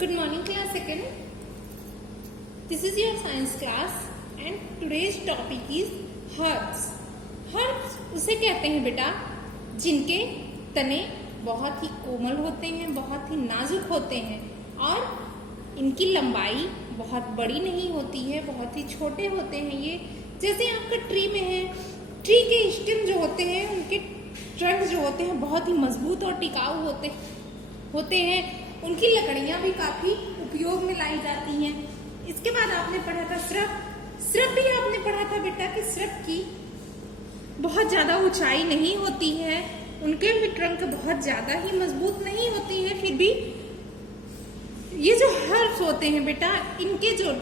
Good morning, class second. This is your science class and today's topic is herbs. Herbs उसे कहते हैं बेटा जिनके तने बहुत ही कोमल होते हैं, बहुत ही नाजुक होते हैं और इनकी लंबाई बहुत बड़ी नहीं होती है, बहुत ही छोटे होते हैं। ये जैसे आपका ट्री में है, ट्री के स्टेम जो होते हैं, उनके ट्रंक जो होते हैं बहुत ही मजबूत और टिकाऊ होते हैं। उनकी लकड़ियां भी काफी उपयोग में लाई जाती हैं। इसके बाद आपने पढ़ा था श्रब भी आपने पढ़ा था बेटा कि श्रब की बहुत ज्यादा ऊंचाई नहीं होती है, उनके भी ट्रंक बहुत ज्यादा ही मजबूत नहीं होती है। फिर भी ये जो हर्ब्स होते हैं बेटा, इनके जो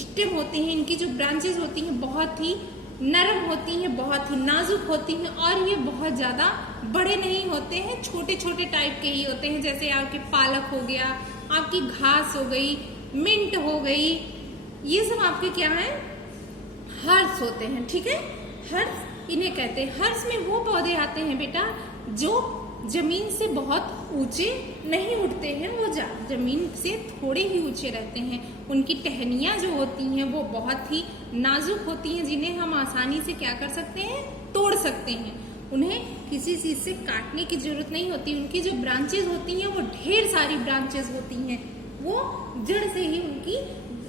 स्टेम होते हैं, इनकी जो ब्रांचेस होती हैं बहुत ही नरम होती हैं, बहुत ही नाजुक होती हैं और ये बहुत ज्यादा बड़े नहीं होते हैं, छोटे छोटे टाइप के ही होते हैं। जैसे आपके पालक हो गया, आपकी घास हो गई, मिंट हो गई, ये सब आपके क्या है, हर्ब्स होते हैं। ठीक है, हर्ब्स इन्हें कहते हैं। हर्ब्स में वो पौधे आते हैं बेटा जो जमीन से बहुत ऊंचे नहीं उठते हैं, वो जमीन से थोड़े ही ऊंचे रहते हैं। उनकी टहनियां जो होती हैं वो बहुत ही नाजुक होती हैं, जिन्हें हम आसानी से क्या कर सकते हैं, तोड़ सकते हैं। उन्हें किसी चीज से काटने की जरूरत नहीं होती। उनकी जो ब्रांचेस होती हैं वो ढेर सारी ब्रांचेस होती हैं, वो जड़ से ही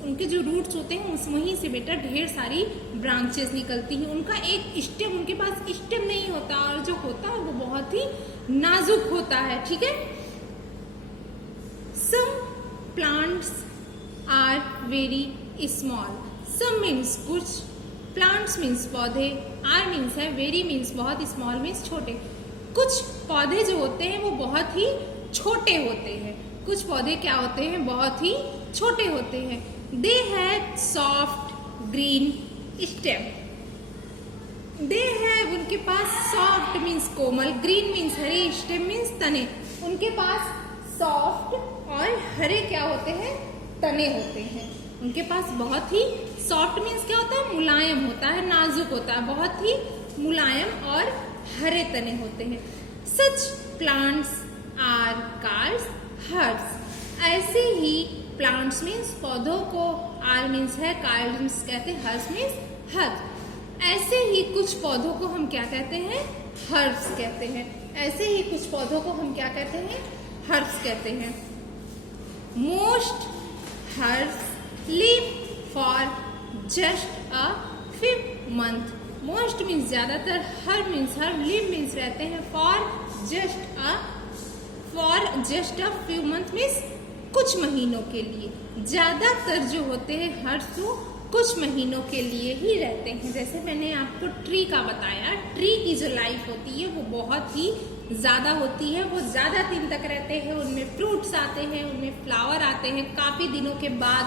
उनके जो रूट्स होते हैं वहीं से बेटा ढेर सारी ब्रांचेस निकलती हैं। उनका एक स्टेम, उनके पास स्टेम नहीं होता और जो होता है वो बहुत ही नाजुक होता है। ठीक है, some plants are very small. Some means कुछ, प्लांट्स मीन्स पौधे, आर मीन्स है, वेरी मीन्स बहुत, स्मॉल मीन्स छोटे। कुछ पौधे जो होते हैं वो बहुत ही छोटे होते हैं। कुछ पौधे क्या होते हैं, बहुत ही छोटे होते हैं। They have soft green stem. They have, उनके पास, सॉफ्ट मीन्स कोमल, ग्रीन मीन्स हरे, स्टेम मीन्स तने। उनके पास सॉफ्ट और हरे क्या होते हैं, तने होते हैं। उनके पास बहुत ही सॉफ्ट मीन्स क्या होता है, मुलायम होता है, नाजुक होता है, बहुत ही मुलायम और हरे तने होते हैं। Such plants are called herbs. ऐसे ही प्लांट्स मीन्स पौधों को, आर मीन्स है, कॉल्ड मीन्स कहते हैं, हर्ब्स मीन्स हर्ब। ऐसे ही कुछ पौधों को हम क्या कहते हैं, हर्ब्स कहते हैं। ऐसे ही कुछ पौधों को हम क्या कहते हैं, हर्ब्स कहते हैं। Most herbs live for just a few month. Most means ज्यादातर, herb means herb, live means रहते हैं, for just a few month means कुछ महीनों के लिए। ज्यादातर जो होते हैं हर्ब्स वो कुछ महीनों के लिए ही रहते हैं। जैसे मैंने आपको ट्री का बताया, ट्री की जो लाइफ होती है वो बहुत ही ज्यादा होती है, वो ज्यादा दिन तक रहते हैं, उनमें फ्रूट्स आते हैं, उनमें फ्लावर आते हैं काफी दिनों के बाद,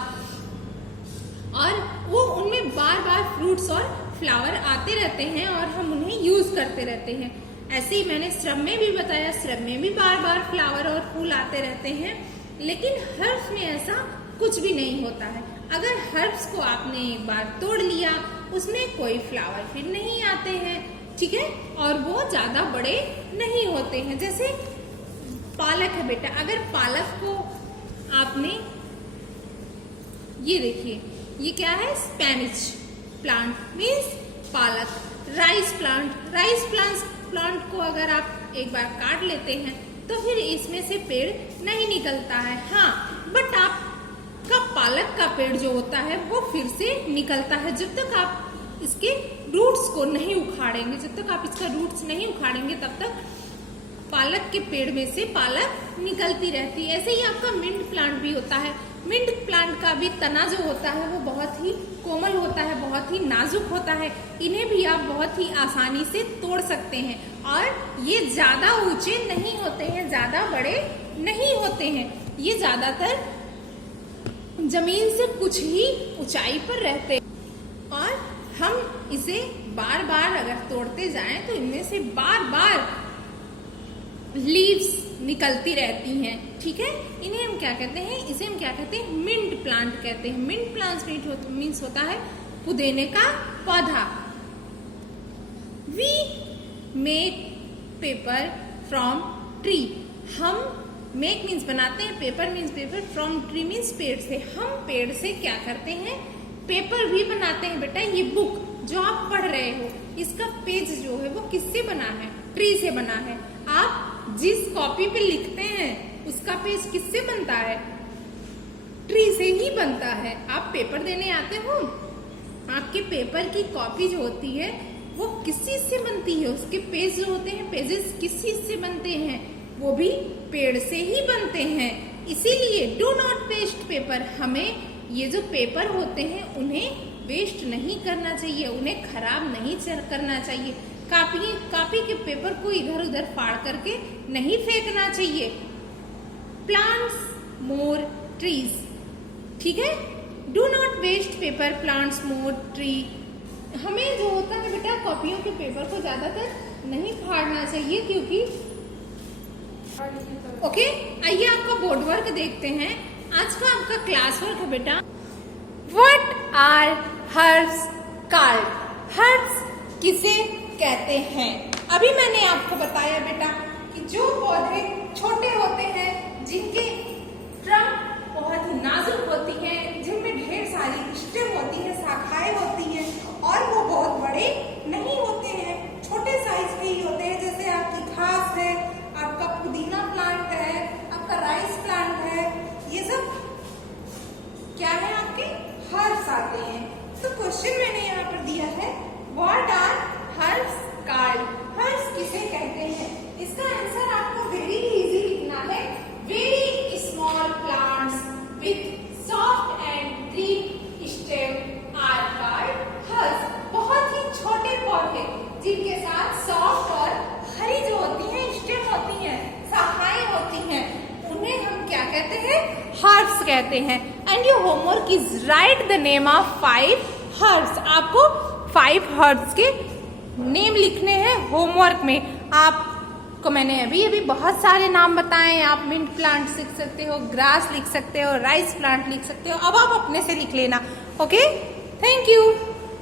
और वो उनमें बार बार फ्रूट्स और फ्लावर आते रहते हैं और हम उन्हें यूज करते रहते हैं। ऐसे ही मैंने श्रब में भी बताया, श्रब में भी बार बार फ्लावर और फूल आते रहते हैं, लेकिन हर्ब्स में ऐसा कुछ भी नहीं होता है। अगर हर्ब्स को आपने एक बार तोड़ लिया, उसमें कोई फ्लावर फिर नहीं आते हैं, ठीक है, और वो ज्यादा बड़े नहीं होते हैं। जैसे पालक है बेटा, अगर पालक को आपने, ये देखिए, ये क्या है, स्पेनिश प्लांट मीन्स पालक। राइस प्लांट को अगर आप एक बार काट लेते हैं तो फिर इसमें से पेड़ नहीं निकलता है। हाँ, बट आपका पालक का पेड़ जो होता है वो फिर से निकलता है। जब तक आप इसके रूट्स को नहीं उखाड़ेंगे, जब तक आप इसका रूट्स नहीं उखाड़ेंगे, तब तक पालक के पेड़ में से पालक निकलती रहती है। ऐसे ही आपका मिंट प्लांट भी होता है। मिंट प्लांट का भी तना जो होता है वो बहुत ही कोमल होता है, बहुत ही नाजुक होता है। इन्हें भी आप बहुत ही आसानी से तोड़ सकते हैं और ये ज्यादा ऊंचे नहीं होते हैं, ज्यादा बड़े नहीं होते हैं। ये ज्यादातर जमीन से कुछ ही ऊंचाई पर रहते हैं और हम इसे बार बार अगर तोड़ते जाएं तो इनमें से बार बार लीव्स निकलती रहती हैं। ठीक है, इन्हें हम क्या कहते हैं, इसे हम क्या कहते हैं, मिंट प्लांट कहते हैं। मिंट प्लांट मीन्स होता है पुदीने का पौधा। We make paper from tree. हम मेक मीन्स बनाते हैं, paper means paper, from tree means पेड़ से। हम पेड़ से क्या करते हैं, पेपर भी बनाते हैं बेटा। ये बुक जो आप पढ़ रहे हो, इसका पेज जो है वो किससे बना है, ट्री से बना है। आप जिस कॉपी पे लिखते हैं उसका पेज किससे बनता है, ट्री से ही बनता है। आप पेपर देने आते हो, आपके पेपर की कॉपी जो होती है वो किस चीज से बनती है, उसके पेज जो होते हैं, पेजेस किस चीज से बनते हैं, वो भी पेड़ से ही बनते हैं। इसीलिए डू नॉट वेस्ट पेपर, हमें ये जो पेपर होते हैं उन्हें वेस्ट नहीं करना चाहिए, उन्हें खराब नहीं करना चाहिए। कॉपी के पेपर को इधर उधर फाड़ करके नहीं फेंकना चाहिए। प्लांट्स मोर ट्रीज, ठीक है। Do not waste paper, plants more tree. हमें जो होता है बेटा कॉपियों के पेपर को ज्यादातर नहीं फाड़ना चाहिए, क्योंकि ओके। आइए आपका बोर्ड वर्क देखते हैं। आज का आपका क्लास वर्क है बेटा, what are herbs called, herbs किसे कहते हैं। अभी मैंने आपको बताया बेटा कि जो पौधे छोटे होते हैं, जिनके ट्रंक बहुत ही नाजुक होती हैं, जिनमें ढेर सारी स्टेम होती है, शाखाएं होती हैं, और वो बहुत बड़े नहीं होते हैं, छोटे साइज के ही होते हैं। जैसे आपकी घास है, आपका पुदीना प्लांट है, आपका राइस प्लांट है, ये सब क्या है, आपके हर्ब्स आते हैं। तो क्वेश्चन मैंने यहाँ पर दिया है, what are herbs called, herbs किसे कहते हैं। इसका आंसर आपको वेरी इजी लिखना है, very small plants with soft and green stem are called herbs. बहुत ही छोटे पौधे जिनके साथ सॉफ्ट और हरी जो होती हैं, स्टेम होती हैं, शाखाएं होती हैं, उन्हें हम क्या कहते हैं, हर्ब्स कहते हैं। And your homework is right the name of 5 herbs. आपको 5 हर्ब्स के नेम लिखने हैं होमवर्क में। आपको मैंने अभी बहुत सारे नाम बताए। आप मिंट प्लांट लिख सकते हो, ग्रास लिख सकते हो, राइस प्लांट लिख सकते हो। अब आप अपने से लिख लेना। Okay, thank you.